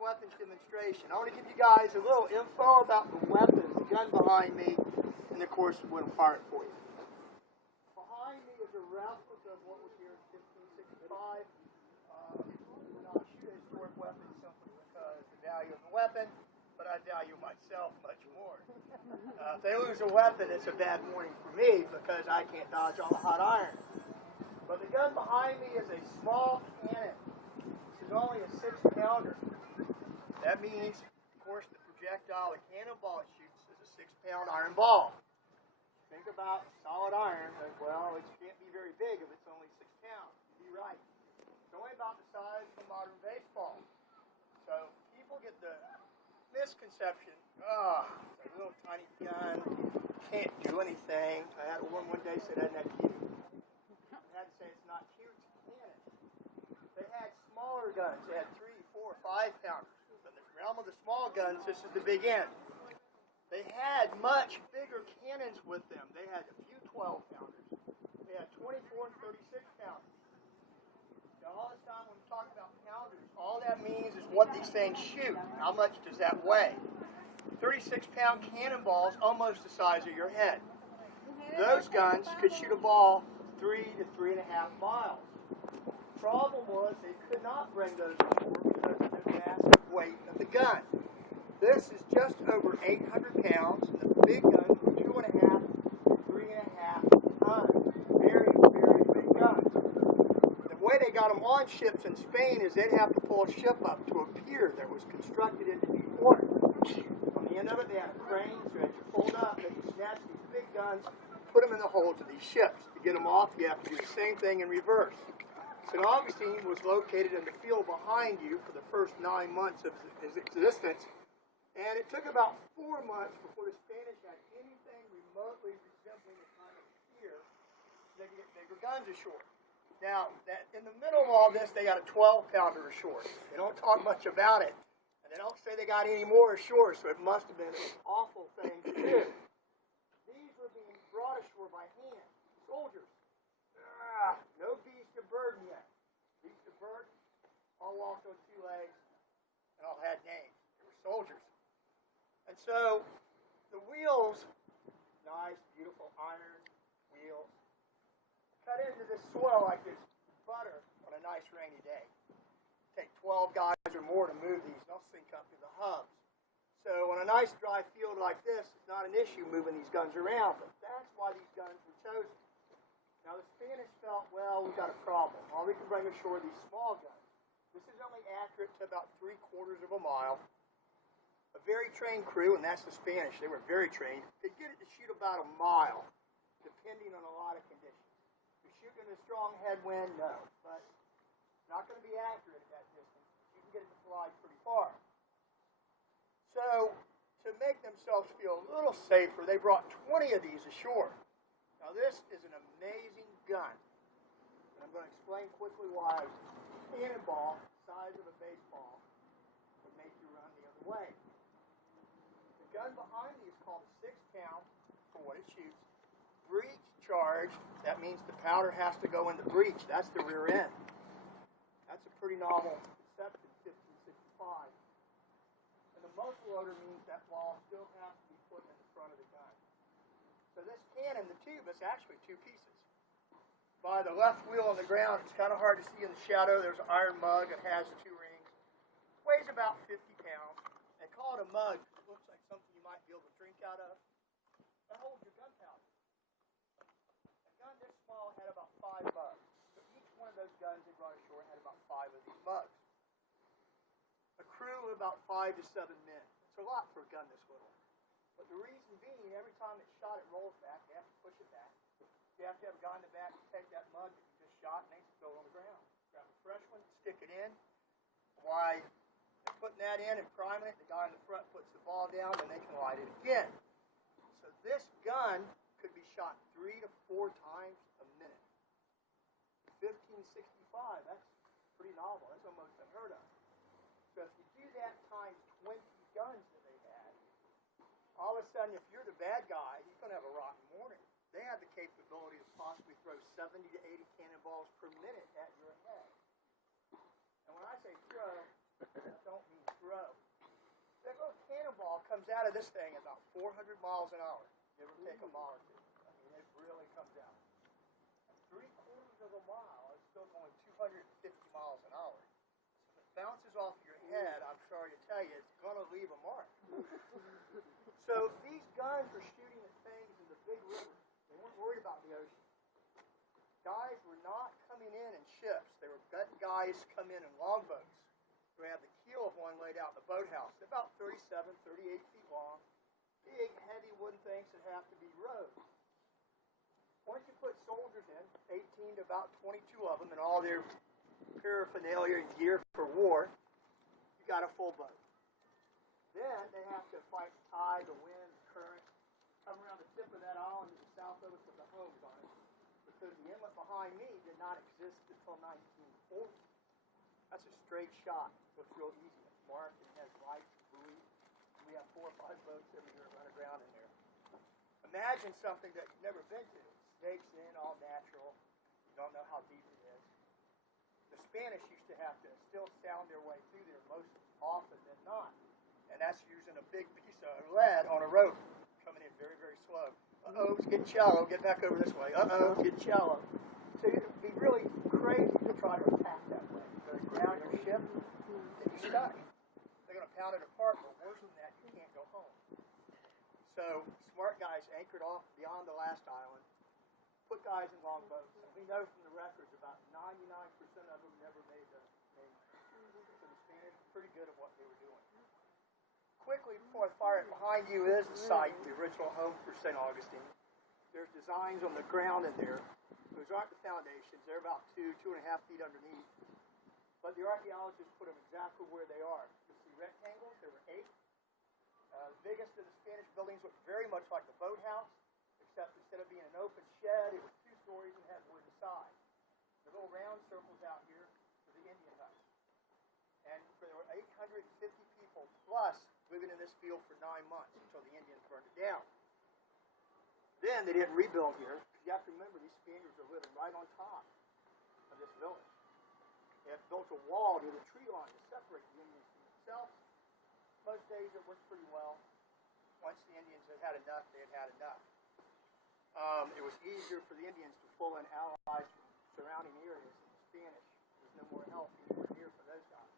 weapons demonstration. I want to give you guys a little info about the weapon, the gun behind me, and of course we'll fire it for you. Behind me is a replica of what was here in 1565. We're not shoot a historic weapon simply because the value of the weapon, but I value myself much more. If they lose a weapon, it's a bad morning for me because I can't dodge all the hot iron. But the gun behind me is a small cannon. This is only a 6-pounder. That means, of course, the projectile, the cannonball it shoots is a 6-pound iron ball. Think about solid iron. Well, it can't be very big if it's only 6 pounds. You'd be right. It's only about the size of a modern baseball. So people get the misconception, it's a little tiny gun, can't do anything. I had one day say that cute. I had to say it's not cute, it's a cannon. They had smaller guns. They had 3, 4, 5 pounders. In the realm of the small guns, this is the big end. They had much bigger cannons with them. They had a few 12-pounders. They had 24 and 36 pounders. Now, all this time when we talk about pounders, all that means is what these things shoot. How much does that weigh? 36-pound cannonballs, almost the size of your head. Those guns could shoot a ball 3 to 3.5 miles. Problem was they could not bring those ashore because of the massive weight of the gun. This is just over 800 pounds, and the big guns were 2.5 to 3.5 tons. Very, very big guns. The way they got them on ships in Spain is they'd have to pull a ship up to a pier that was constructed into deep water. On the end of it, they had a crane, so as you pulled up, they could snatch these big guns, put them in the holds of these ships. To get them off, you have to do the same thing in reverse. St. Augustine was located in the field behind you for the first 9 months of his existence, and it took about 4 months before the Spanish had anything remotely resembling the kind of pier so they could get bigger guns ashore. Now, in the middle of all this, they got a 12-pounder ashore. They don't talk much about it, and they don't say they got any more ashore, so it must have been an awful thing to do. These were being brought ashore by hand. Soldiers. No beast of burden yet. Beast of burden, all walked on 2 legs, and all had names. They were soldiers. And so, the wheels, nice, beautiful iron wheels, cut into this soil like this butter on a nice rainy day. Take 12 guys or more to move these, they'll sink up to the hubs. So on a nice dry field like this, it's not an issue moving these guns around, but that's why these guns were chosen. Now the Spanish felt, well, we've got a problem. All we can bring ashore are these small guns. This is only accurate to about 3/4 of a mile. A very trained crew, and that's the Spanish, they were very trained, could get it to shoot about a mile, depending on a lot of conditions. If you're shooting in a strong headwind, no, but it's not going to be accurate at that distance. You can get it to fly pretty far. So, to make themselves feel a little safer, they brought 20 of these ashore. Now this is an amazing gun, and I'm going to explain quickly why a cannonball the size of a baseball would make you run the other way. The gun behind me is called a 6-pound for what it shoots. Breech charge, that means the powder has to go in the breech. That's the rear end. That's a pretty novel conception, 1565. And the muzzle loader means that ball still has to be put in the front of the gun. So this cannon, the tube, is actually 2 pieces. By the left wheel on the ground, it's kind of hard to see in the shadow. There's an iron mug. It has 2 rings. Weighs about 50 pounds. They call it a mug because it looks like something you might be able to drink out of. That holds your gunpowder. A gun this small had about 5 mugs. So each one of those guns they brought ashore had about 5 of these mugs. A crew of about 5 to 7 men. It's a lot for a gun this little. But the reason being, every time it's shot, it rolls back. You have to push it back. You have to have a guy in the back to take that mug that you just shot and they throw it on the ground. Grab a fresh one, stick it in. Why they're putting that in and priming it, the guy in the front puts the ball down and they can light it again. So this gun could be shot 3 to 4 times a minute. 1565, that's pretty novel. That's almost unheard of. So if you do that times 20 guns that they had, all of a sudden, if you're the bad guy, you're going to have a rotten morning. They had the capability to possibly throw 70 to 80 cannonballs per minute at your head. And when I say throw, I don't mean throw. comes out of this thing at about 400 miles an hour. Give or take a mile or two. I mean, it really comes out. At 3/4 of a mile, it's still going 250 miles an hour. So if it bounces off your head, I'm sorry to tell you, it's going to leave a mark. So these guys were shooting at things in the big river. They weren't worried about the ocean. Guys were not coming in ships. They were letting guys come in longboats. We have the keel of one laid out in the boathouse, about 37, 38 feet long. Big, heavy wooden things that have to be rowed. Once you put soldiers in, 18 to about 22 of them, and all their paraphernalia and gear for war, you got a full boat. Then they have to fight the tide, the wind, the current, come around the tip of that island to the south of us with the homes on it. Because the inlet behind me did not exist until 1940. That's a straight shot. Looks real easy. It's marked and it has lights and buoys. We have 4 or 5 boats every year run aground in there. Imagine something that you've never been to. Snakes in, all natural. You don't know how deep it is. The Spanish used to have to still sound their way through there most often than not. And that's using a big piece of lead on a rope, coming in very, very slow. Uh-oh, it's getting shallow. Get back over this way. Uh-oh, it's getting shallow. So it'd be really crazy to try to attack that way. You're going to ground your ship, and you're stuck. They're going to pound it apart, but worse than that, you can't go home. So smart guys anchored off beyond the last island, put guys in longboats, and we know from the records about 99% of them never made the mainland. So the Spanish were pretty good at what they were doing. Quickly, before I fire it, behind you is the site, the original home for St. Augustine. There's designs on the ground in there. Those aren't the foundations. They're about 2.5 feet underneath. But the archaeologists put them exactly where they are. You see rectangles. There were 8. The biggest of the Spanish buildings looked very much like the boathouse, except instead of being an open shed, it was 2 stories and had wooden sides. The little round circles out here are the Indian huts. And there were 850 people plus living in this field for 9 months until the Indians burned it down. Then they didn't rebuild here. You have to remember these Spaniards are living right on top of this village. They have built a wall near the tree line to separate the Indians from themselves. Most days it worked pretty well. Once the Indians had had enough, they had had enough. It was easier for the Indians to pull in allies from surrounding areas than the Spanish. There's no more help anywhere near for those guys.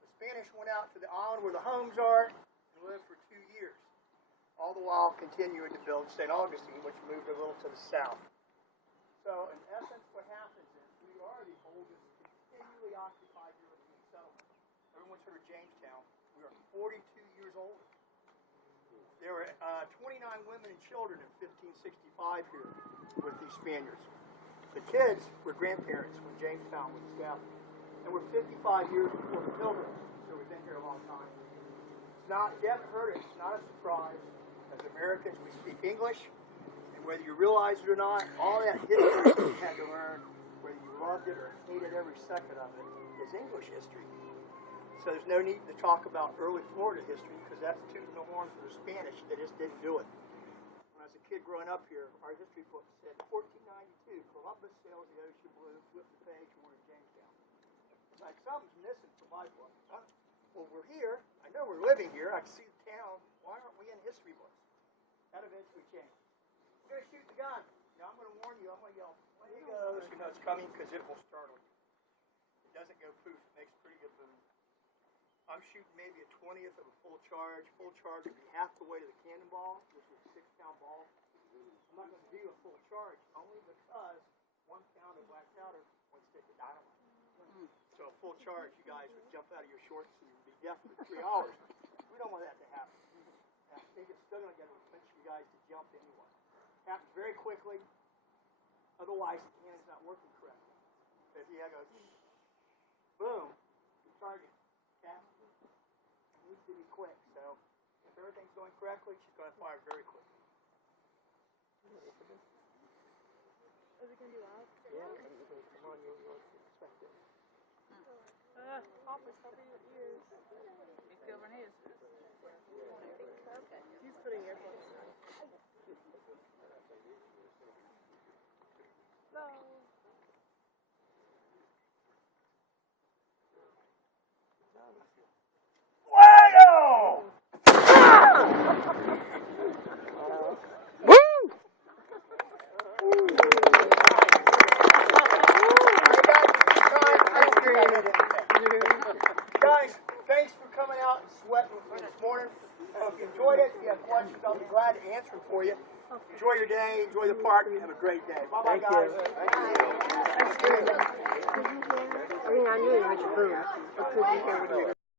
The Spanish went out to the island where the homes are and lived for 2 years, all the while continuing to build St. Augustine, which moved a little to the south. So, in essence, what happens is we are the oldest continually occupied European settlement. Everyone's heard of Jamestown. We are 42 years old. There were 29 women and children in 1565 here with these Spaniards. The kids were grandparents when Jamestown was established. And we're 55 years before the Pilgrims, so we've been here a long time. It's not, you haven't heard it, it's not a surprise. As Americans, we speak English, and whether you realize it or not, all that history you had to learn, whether you loved it or hated every second of it, is English history. So there's no need to talk about early Florida history, because that's tooting the horn for the Spanish. They just didn't do it. When I was a kid growing up here, our history book said 1492, Columbus sails the ocean blue, flip the page, and we're in Jamestown. It's like something's missing from my book. Well, we're here. I know we're living here. I can see the town. Why aren't we in history books? That eventually changed. You're going to shoot the gun. Now, I'm going to warn you. I'm going to yell, "Fuego!" So you know it's coming because it will startle you. It doesn't go poof. It makes pretty good boom. I'm shooting maybe a 20th of a full charge. Full charge would be half the weight of the cannonball, which is a 6-pound ball. I'm not going to do a full charge only because 1 pound of black powder, 1 stick of dynamite. So a full charge, you guys would jump out of your shorts and you'd be deaf for 3 hours. We don't want that to happen. And I think it's still going to get you guys to jump anyway. It happens very quickly. Otherwise, the cannon's not working correctly. If you goes, boom, the target needs to be quick. So if everything's going correctly, she's going to fire very quickly. Is it going to be loud? Yeah. Come on, you'll expect it. Papa's cover your ears. He's covering his. Okay. He's putting earplugs on. No. Fuego! Guys, thanks for coming out and sweating with me this morning. If you enjoyed it, if you have questions, I'll be glad to answer them for you. Enjoy your day, enjoy the park, and have a great day. Bye-bye, guys. I mean, I knew it was a boom. I couldn't hear what you were